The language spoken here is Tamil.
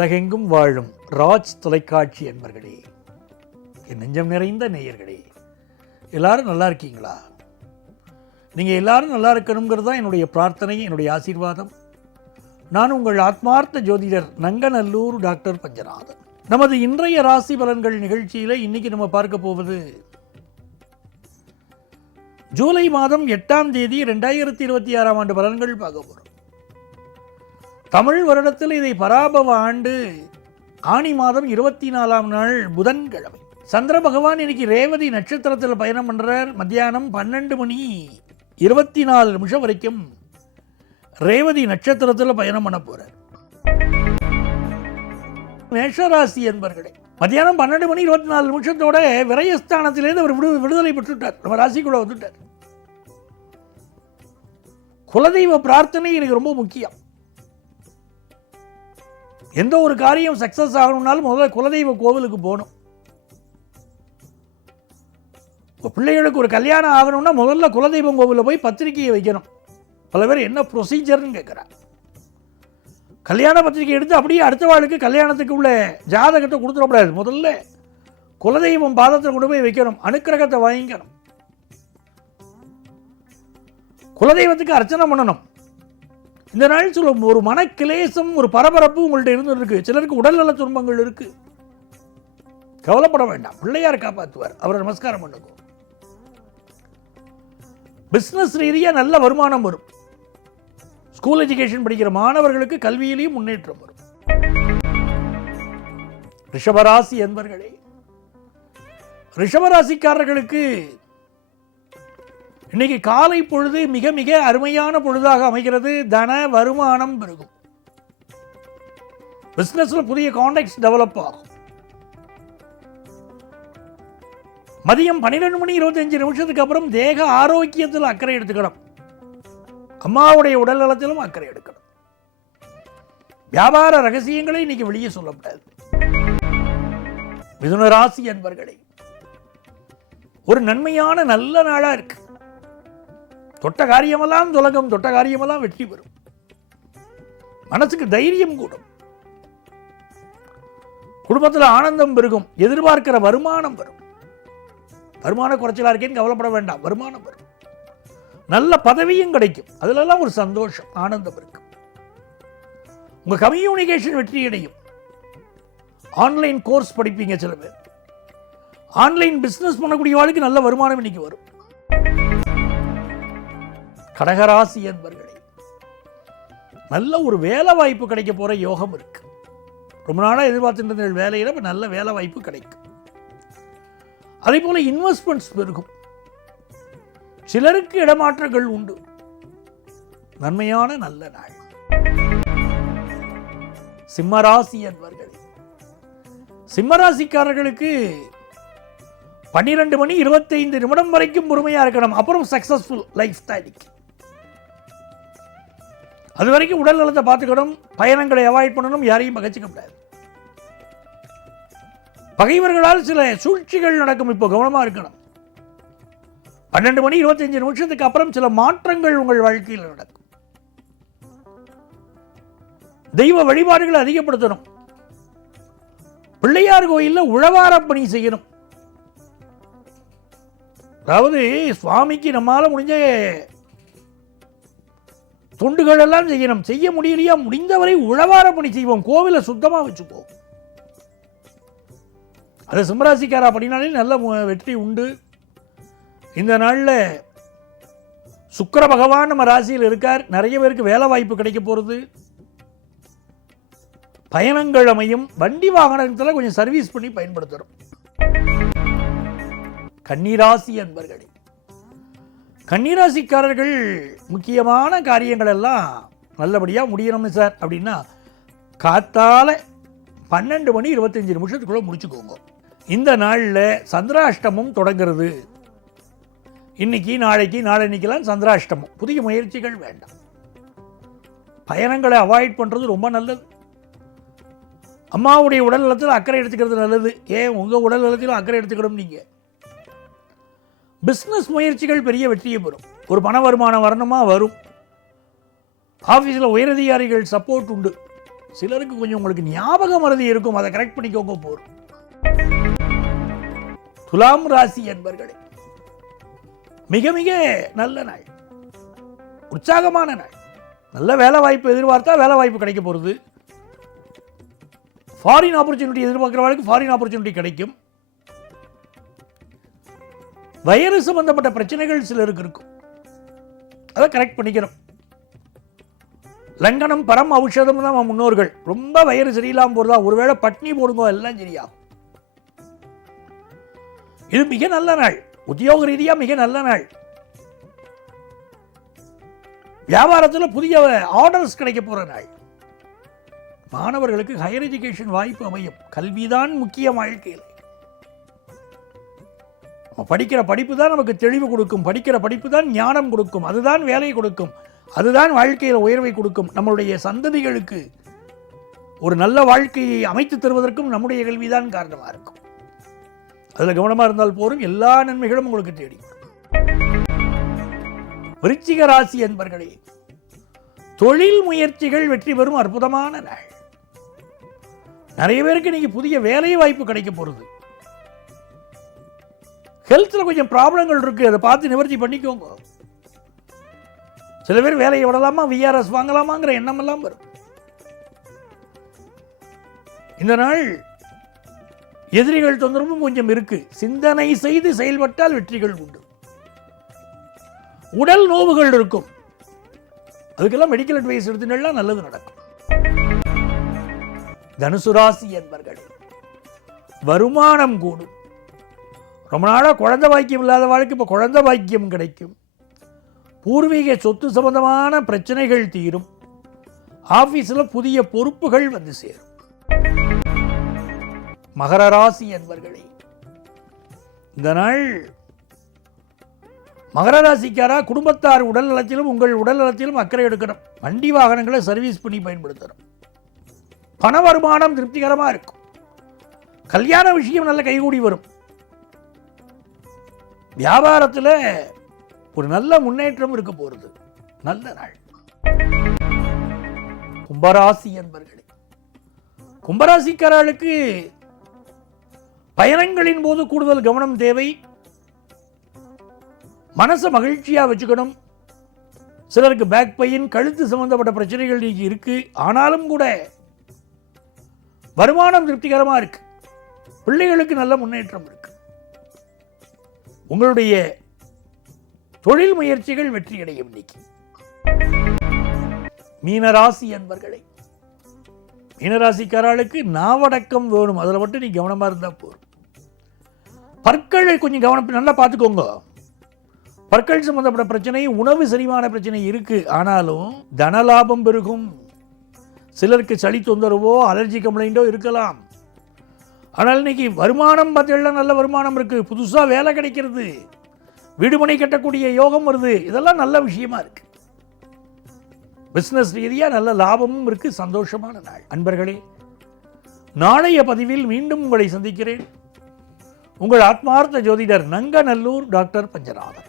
உலகெங்கும் வாழும் ராஜ் தொலைக்காட்சி என்பர்களே, என் நெஞ்சம் நிறைந்த நேயர்களே, எல்லாரும் நல்லா இருக்கீங்களா? நீங்கள் எல்லாரும் நல்லா இருக்கணுங்கிறது தான் என்னுடைய பிரார்த்தனை, என்னுடைய ஆசீர்வாதம். நான் உங்கள் ஆத்மார்த்த ஜோதிடர் நங்கநல்லூர் டாக்டர் பஞ்சநாதன். நமது இன்றைய ராசி பலன்கள் நிகழ்ச்சியில் இன்னைக்கு நம்ம பார்க்க போவது ஜூலை மாதம் 8ஆம் தேதி 2026ஆம் ஆண்டு பலன்கள் பார்க்க போகிறோம். தமிழ் வருடத்தில் இதை பராபவ ஆண்டு ஆனி மாதம் 24ஆம் நாள் புதன்கிழமை. சந்திர பகவான் இன்னைக்கு ரேவதி நட்சத்திரத்தில் பயணம் பண்றார். மத்தியானம் 12:24 வரைக்கும் ரேவதி நட்சத்திரத்தில் பயணம் பண்ண போறார். மேஷராசி என்பர்களே, மத்தியானம் 12:24 விரயஸ்தானத்திலேருந்து அவர் விடுதலை பெற்றுட்டார். நம்ம ராசிக்குள்ள வந்துட்டார். குலதெய்வ பிரார்த்தனை எனக்கு ரொம்ப முக்கியம். எந்த ஒரு காரியம் சக்சஸ் ஆகணும்னாலும் முதல்ல குலதெய்வ கோவிலுக்கு போகணும். பிள்ளைகளுக்கு ஒரு கல்யாணம் ஆகணும்னா முதல்ல குலதெய்வம் கோவிலில் போய் பத்திரிகையை வைக்கணும். பல பேர் என்ன ப்ரொசீஜர்னு கேட்குறாங்க. கல்யாண பத்திரிகை எடுத்து அப்படியே அடுத்த வாழ்க்கை கல்யாணத்துக்கு உள்ள ஜாதகத்தை கொடுத்துடக்கூடாது. முதல்ல குலதெய்வம் பாதத்தை கொண்டு போய் வைக்கணும். அனுக்கிரகத்தை வாங்கிக்கணும். குலதெய்வத்துக்கு அர்ச்சனை பண்ணணும். இந்த நாள் சொல்லும் ஒரு மனக்கிலேசம், ஒரு பரபரப்பு உங்கள்கிட்ட இருந்துருக்கு. சிலருக்கு உடல்நல துன்பங்கள் இருக்கு. கவலைப்பட வேண்டாம், பிள்ளையார் காப்பாற்றுவார். அவரை நமஸ்காரம் பண்ணுங்க. பிசினஸ் ரீதியாக நல்ல வருமானம் வரும். ஸ்கூல் எஜுகேஷன் படிக்கிற மாணவர்களுக்கு கல்வியிலையும் முன்னேற்றம் வரும். ரிஷபராசி என்பர்களே, ரிஷபராசிக்காரர்களுக்கு இன்னைக்கு காலை பொழுது மிக மிக அருமையான பொழுதாக அமைகிறது. தன வருமானம் பெருகும். பிசினஸ்ல புதிய கான்டாக்ட்ஸ் டெவலப் ஆகும். மதியம் 12:25 அப்புறம் தேக ஆரோக்கியத்தில் அக்கறை எடுத்துக்கணும். அம்மாவுடைய உடல் நலத்திலும் அக்கறை எடுக்கணும். வியாபார ரகசியங்களை இன்னைக்கு வெளியே சொல்லப்படாது. மிதுன ராசி என்பர்களே, ஒரு நன்மையான நல்ல நாளா இருக்கு. தொட்ட காரியமெல்லாம் துலகம், தொட்ட காரியமெல்லாம் வெற்றி பெறும். மனசுக்கு தைரியம் கூடும். குடும்பத்தில் ஆனந்தம் பெருகும். எதிர்பார்க்கிற வருமானம் வரும். வருமான குறைச்சலா இருக்கேன்னு கவலைப்பட வேண்டாம், வருமானம் வரும். நல்ல பதவியும் கிடைக்கும். அதுலெல்லாம் ஒரு சந்தோஷம், ஆனந்தம் இருக்கும். உங்க கம்யூனிகேஷன் வெற்றி அடையும். ஆன்லைன் கோர்ஸ் படிப்பீங்க. சில பேர் ஆன்லைன் பிசினஸ் பண்ணக்கூடிய வாழ்க்கை நல்ல வருமானம் இன்னைக்கு வரும். கடகராசி என்பர்களே, நல்ல ஒரு வேலை வாய்ப்பு கிடைக்க போற யோகம் இருக்கு. ரொம்ப நாளா எதிர்பார்த்துட்டு வேலையில நல்ல வேலை வாய்ப்பு கிடைக்கும். அதே போல இன்வெஸ்ட்மெண்ட்ஸ் பெருகும். சிலருக்கு இடமாற்றங்கள் உண்டு. நன்மையான நல்ல நாள். சிம்மராசி என்பர்களே, சிம்மராசிக்காரர்களுக்கு 12:25 வரைக்கும் பொறுமையா இருக்கணும். அப்புறம் சக்சஸ்ஃபுல் லைஃப் தான். அது வரைக்கும் உடல் நலத்தை பார்த்துக்கணும். பயணங்களை அவாய்ட் பண்ணணும். யாரையும் பகைச்சிக்க கூடாது. பகைவர்களால் சில சூழ்ச்சிகள் நடக்கும். இப்போ கவனமா இருக்கணும். 12:25 அப்புறம் சில மாற்றங்கள் உங்கள் வாழ்க்கையில் நடக்கும். தெய்வ வழிபாடுகளை அதிகப்படுத்தணும். பிள்ளையார் கோயிலில் உழவார பணி செய்யணும். அதாவது சுவாமிக்கு நம்மால முடிஞ்ச தொண்டுகள் எல்லாம் செய்யணும். செய்ய முடியலையா, முடிந்தவரை உழவார பணி செய்வோம். கோவிலை சுத்தமா வச்சுப்போம். அது சிம்மராசிக்காரா அப்படின்னாலே நல்ல வெற்றி உண்டு. இந்த நாளில் சுக்கிர பகவான் நம்ம ராசியில் இருக்கார். நிறைய பேருக்கு வேலை வாய்ப்பு கிடைக்க போகிறது. பயணங்கள் அமையும். வண்டி வாகனத்தில் கொஞ்சம் சர்வீஸ் பண்ணி பயன்படுத்துகிறோம். கன்னிராசி என்பர்களே, கன்னிராசிக்காரர்கள் முக்கியமான காரியங்கள் எல்லாம் நல்லபடியாக முடியணும் சார் அப்படின்னா காத்தால 12:25 முடிச்சுக்கோங்க. இந்த நாளில் சந்திராஷ்டமம் தொடங்கிறது. இன்னைக்கு நாளைக்கு நாளன்னைக்கெல்லாம் சந்திராஷ்டமம். புதிய முயற்சிகள் வேண்டாம். பயணங்களை அவாய்ட் பண்ணுறது ரொம்ப நல்லது. அம்மாவுடைய உடல் நலத்தில் அக்கறை எடுத்துக்கிறது நல்லது. ஏன் உங்கள் உடல் நலத்திலும் அக்கறை எடுத்துக்கணும். நீங்கள் பிஸ்னஸ் முயற்சிகள் பெரிய வெற்றியை பெறும். ஒரு பண வருமானம் வரணுமா, வரும். ஆஃபீஸில் உயரதிகாரிகள் சப்போர்ட் உண்டு. சிலருக்கு கொஞ்சம் உங்களுக்கு ஞாபக மறதி இருக்கும், அதை கரெக்ட் பண்ணிக்கோங்க போதும். துலாம் ராசி என்பர்களே, மிக மிக நல்ல நாள், உற்சாகமான நாள். நல்ல வேலை வாய்ப்பு எதிர்பார்த்தா வேலை வாய்ப்பு கிடைக்க போகிறது. ஃபாரின் ஆப்பர்ச்சுனிட்டி எதிர்பார்க்கிறவர்களுக்கு ஃபாரின் ஆப்பர்ச்சுனிட்டி கிடைக்கும். வயிறு சம்பந்தப்பட்ட பிரச்சனைகள் சிலருக்கு இருக்கும், அதை கரெக்ட் பண்ணிக்கிறோம். லங்கனம் பரம் ஔஷதம் தான் முன்னோர்கள். ரொம்ப வயிறு சரியில்லாமல் போகிறதா, ஒருவேளை பட்னி போடுங்க, எல்லாம் சரியாகும். இது மிக நல்ல நாள், உத்தியோக ரீதியாக மிக நல்ல நாள். வியாபாரத்தில் புதிய ஆர்டர்ஸ் கிடைக்க போகிற நாள். மாணவர்களுக்கு ஹையர் எஜுகேஷன் வாய்ப்பு அமையும். கல்விதான் முக்கிய வாழ்க்கையில். படிக்கிற படிப்பு தான் நமக்கு தெளிவு கொடுக்கும், படிக்கிற படிப்பு தான் ஞானம் கொடுக்கும், அதுதான் வேலை கொடுக்கும், அதுதான் வாழ்க்கையில் உயர்வை கொடுக்கும். நம்மளுடைய சந்ததிகளுக்கு ஒரு நல்ல வாழ்க்கையை அமைத்து தருவதற்கும் நம்முடைய கல்விதான் காரணமாக இருக்கும். அதில் கவனமாக இருந்தால் போரும், எல்லா நன்மைகளும் உங்களுக்கு தேடி. விருச்சிக ராசி என்பர்களே, தொழில் முயற்சிகள் வெற்றி பெறும் அற்புதமான நாள். நிறைய பேருக்கு இன்னைக்கு புதிய வேலை வாய்ப்பு கிடைக்க போகிறது. ஹெல்த்தில் கொஞ்சம் ப்ராப்ளங்கள் இருக்கு, அதை பார்த்து நிவர்த்தி பண்ணிக்கோங்க. சில பேர் வேலையை விடலாமா, விஆர்எஸ் வாங்கலாமாங்கிற எண்ணம் எல்லாம் வரும். இந்த நாள் எதிரிகள் தொந்தரவும் கொஞ்சம் இருக்கு. சிந்தனை செய்து செயல்பட்டால் வெற்றிகள் உண்டு. உடல் நோவுகள் இருக்கும், அதுக்கெல்லாம் மெடிக்கல் அட்வைஸ் எடுத்துனா நல்லது நடக்கும். தனுசு ராசி என்பர்களே, வருமானம் கூடும். ரொம்ப நாளாக குழந்தை பாக்கியம் இல்லாத வாழ்க்கை இப்போ குழந்தை பாக்கியம் கிடைக்கும். பூர்வீக சொத்து சம்பந்தமான பிரச்சனைகள் தீரும். ஆபீஸில் புதிய பொறுப்புகள் வந்து சேரும். மகர ராசி என்பர்களே, இந்த நாள் மகர ராசிக்காரா குடும்பத்தார் உடல் நலத்திலும் உங்கள் உடல் நலத்திலும் அக்கறை எடுக்கணும். வண்டி வாகனங்களை சர்வீஸ் பண்ணி பயன்படுத்தணும். பண வருமானம் திருப்திகரமாக இருக்கும். கல்யாண விஷயம் நல்ல கைகூடி வரும். வியாபாரத்தில் ஒரு நல்ல முன்னேற்றம் இருக்க போகிறது. நல்ல நாள். கும்பராசி என்பர்களே, கும்பராசிக்காரர்களுக்கு பயணங்களின் போது கூடுதல் கவனம் தேவை. மனசை மகிழ்ச்சியா வச்சுக்கணும். சிலருக்கு பேக் பெயின், கழுத்து சம்பந்தப்பட்ட பிரச்சனைகள் இருக்கு. ஆனாலும் கூட வருமானம் திருப்திகரமா இருக்கு. பிள்ளைகளுக்கு நல்ல முன்னேற்றம் இருக்கு. உங்களுடைய தொழில் முயற்சிகள் வெற்றி அடையும். இன்னைக்கு மீனராசி என்பர்களே, மீனராசிக்காரர்களுக்கு நாவடக்கம் வேணும். அதில் மட்டும் நீ கவனமா இருந்தா போதும். பற்களை கொஞ்சம் கவனம் நல்லா பார்த்துக்கோங்க. பற்கள் சம்பந்தப்பட்ட பிரச்சனை, உணவு செரிமான பிரச்சனை இருக்கு. ஆனாலும் தனலாபம் பெருகும். சிலருக்கு சளி தொந்தரவோ அலர்ஜி கம்ப்ளைண்டோ இருக்கலாம். ஆனால் இன்னைக்கு வருமானம் பார்த்தீங்கன்னா நல்ல வருமானம் இருக்கு. புதுசா வேலை கிடைக்கிறது, வீடுமனை கட்டக்கூடிய யோகம் வருது. இதெல்லாம் நல்ல விஷயமா இருக்கு. பிசினஸ் ரீதியா நல்ல லாபமும் இருக்கு. சந்தோஷமான நாள். அன்பர்களே, நாளைய பதிவில் மீண்டும் உங்களை சந்திக்கிறேன். உங்கள் ஆத்மார்த்த ஜோதிடர் நங்கநல்லூர் டாக்டர் பஞ்சநாதன்.